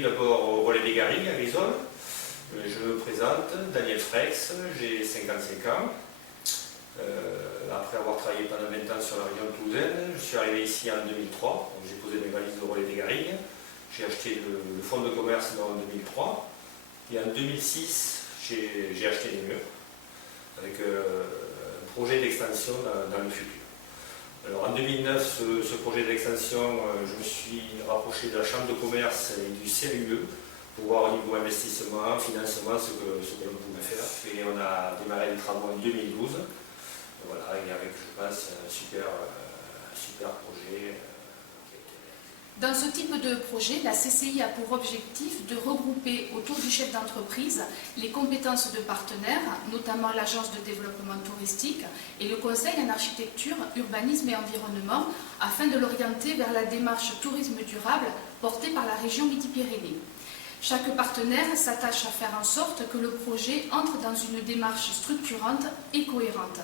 bienvenue d'abord au Relais des Garrigues à Grisol. Je me présente, Daniel Frex, j'ai 55 ans. Après avoir travaillé pendant 20 ans sur la région toulousaine, je suis arrivé ici en 2003. J'ai posé mes valises au Relais des Garrigues. J'ai acheté le fonds de commerce en 2003. Et en 2006, j'ai acheté les murs avec un projet d'extension dans le futur. Alors en 2009, ce projet d'extension, je me suis rapproché de la Chambre de commerce et du CRUE pour voir au niveau investissement, financement, ce que l'on pouvait faire. Et on a démarré les travaux en 2012. Voilà, et avec, je pense, un super projet. Dans ce type de projet, la CCI a pour objectif de regrouper autour du chef d'entreprise les compétences de partenaires, notamment l'Agence de développement touristique et le Conseil en architecture, urbanisme et environnement, afin de l'orienter vers la démarche tourisme durable portée par la région Midi-Pyrénées. Chaque partenaire s'attache à faire en sorte que le projet entre dans une démarche structurante et cohérente.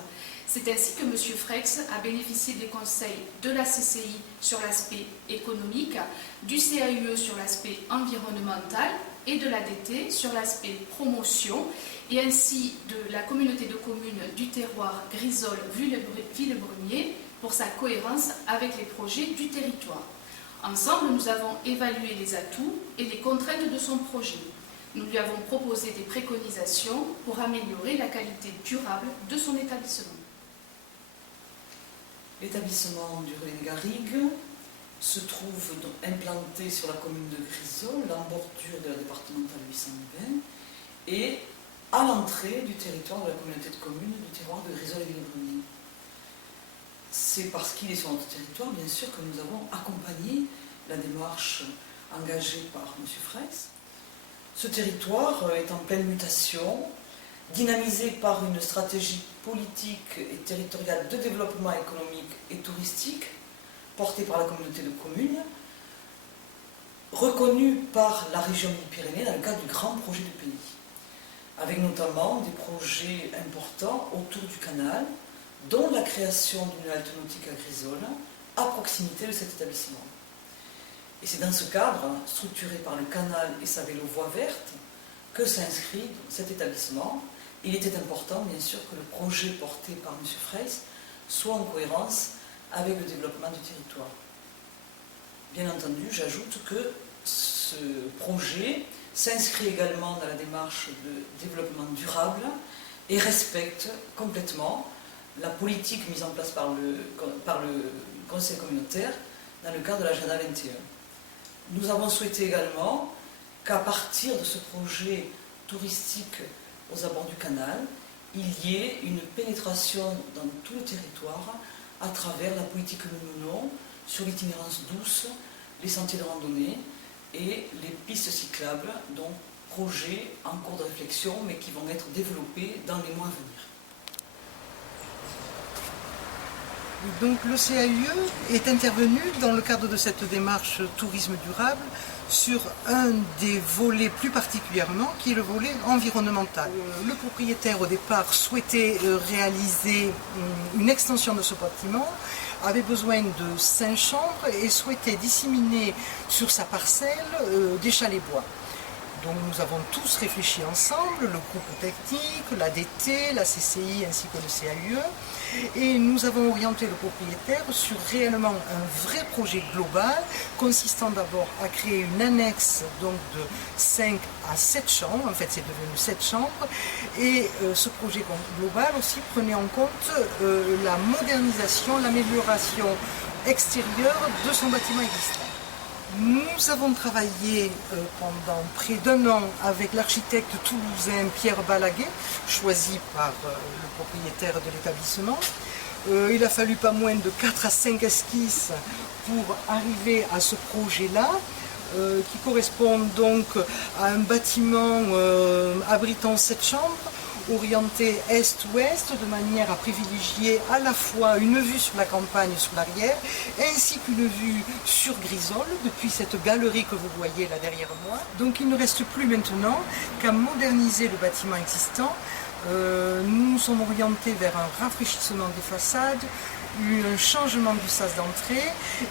C'est ainsi que M. Frex a bénéficié des conseils de la CCI sur l'aspect économique, du CAUE sur l'aspect environnemental et de l'ADT sur l'aspect promotion, et ainsi de la communauté de communes du terroir Grisol-Villebrunier pour sa cohérence avec les projets du territoire. Ensemble, nous avons évalué les atouts et les contraintes de son projet. Nous lui avons proposé des préconisations pour améliorer la qualité durable de son établissement. L'établissement du Relais des Garrigues se trouve donc implanté sur la commune de Grisol, en bordure de la départementale 820, et à l'entrée du territoire de la communauté de communes du terroir de Grisol et Villebrunier. C'est parce qu'il est sur notre territoire, bien sûr, que nous avons accompagné la démarche engagée par M. Frex. Ce territoire est en pleine mutation, dynamisé par une stratégie politique et territoriale de développement économique et touristique, portée par la communauté de communes, reconnue par la région Midi-Pyrénées dans le cadre du grand projet du pays, avec notamment des projets importants autour du canal, dont la création d'une halte nautique à Grisol, à proximité de cet établissement. Et c'est dans ce cadre, structuré par le canal et sa vélo-voie verte, que s'inscrit cet établissement. Il était important, bien sûr, que le projet porté par M. Frex soit en cohérence avec le développement du territoire. Bien entendu, j'ajoute que ce projet s'inscrit également dans la démarche de développement durable et respecte complètement la politique mise en place par le Conseil communautaire dans le cadre de l'agenda 21. Nous avons souhaité également qu'à partir de ce projet touristique aux abords du canal, il y ait une pénétration dans tout le territoire à travers la politique que nous menons sur l'itinérance douce, les sentiers de randonnée et les pistes cyclables, donc projets en cours de réflexion mais qui vont être développés dans les mois à venir. Donc le CAUE est intervenu dans le cadre de cette démarche tourisme durable sur un des volets plus particulièrement, qui est le volet environnemental. Le propriétaire au départ souhaitait réaliser une extension de ce bâtiment, avait besoin de 5 chambres et souhaitait disséminer sur sa parcelle des chalets bois. Donc nous avons tous réfléchi ensemble, le groupe technique, l'ADT, la CCI ainsi que le CAUE, et nous avons orienté le propriétaire sur réellement un vrai projet global, consistant d'abord à créer une annexe donc de 5 à 7 chambres, en fait c'est devenu 7 chambres, et ce projet global aussi prenait en compte la modernisation, l'amélioration extérieure de son bâtiment existant. Nous avons travaillé pendant près d'1 an avec l'architecte toulousain Pierre Balaguet, choisi par le propriétaire de l'établissement. Il a fallu pas moins de 4 à 5 esquisses pour arriver à ce projet-là, qui correspond donc à un bâtiment abritant 7 chambres, orienté est-ouest, de manière à privilégier à la fois une vue sur la campagne sous l'arrière, ainsi qu'une vue sur Grisol, depuis cette galerie que vous voyez là derrière moi. Donc il ne reste plus maintenant qu'à moderniser le bâtiment existant. Nous nous sommes orientés vers un rafraîchissement des façades, un changement du sas d'entrée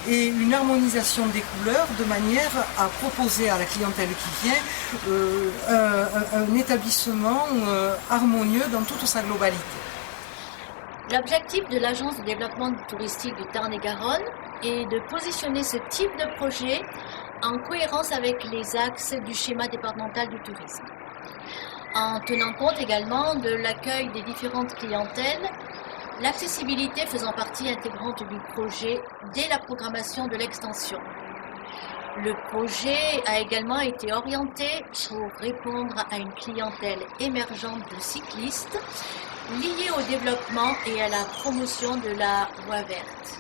et une harmonisation des couleurs de manière à proposer à la clientèle qui vient un établissement harmonieux dans toute sa globalité. L'objectif de l'Agence de développement touristique du Tarn-et-Garonne est de positionner ce type de projet en cohérence avec les axes du schéma départemental du tourisme, en tenant compte également de l'accueil des différentes clientèles, l'accessibilité faisant partie intégrante du projet dès la programmation de l'extension. Le projet a également été orienté pour répondre à une clientèle émergente de cyclistes liée au développement et à la promotion de la voie verte.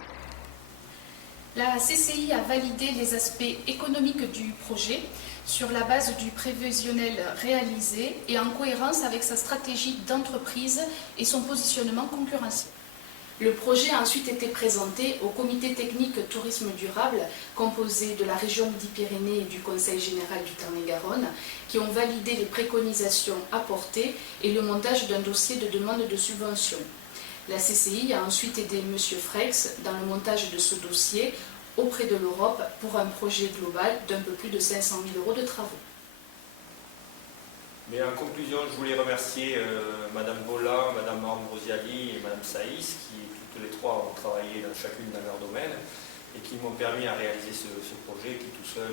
La CCI a validé les aspects économiques du projet sur la base du prévisionnel réalisé et en cohérence avec sa stratégie d'entreprise et son positionnement concurrentiel. Le projet a ensuite été présenté au comité technique tourisme durable composé de la région Midi-Pyrénées et du Conseil général du Tarn-et-Garonne qui ont validé les préconisations apportées et le montage d'un dossier de demande de subvention. La CCI a ensuite aidé M. Frex dans le montage de ce dossier auprès de l'Europe pour un projet global d'un peu plus de 500 000 € de travaux. Mais en conclusion, je voulais remercier Madame Bolla, Madame Ambrosiali et Madame Saïs, qui toutes les trois ont travaillé chacune dans leur domaine et qui m'ont permis à réaliser ce projet qui tout seul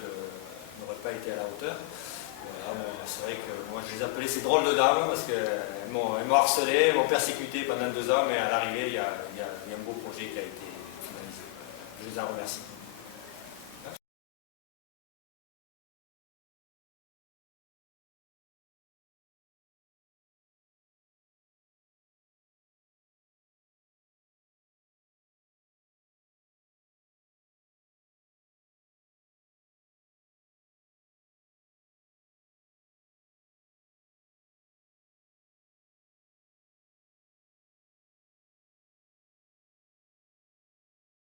n'aurait pas été à la hauteur. Voilà, c'est vrai que moi je les appelais ces drôles de dames parce qu'elles m'ont harcelé, elles m'ont persécuté pendant 2 ans, mais à l'arrivée il y a un beau projet qui a été finalisé. Je les en remercie.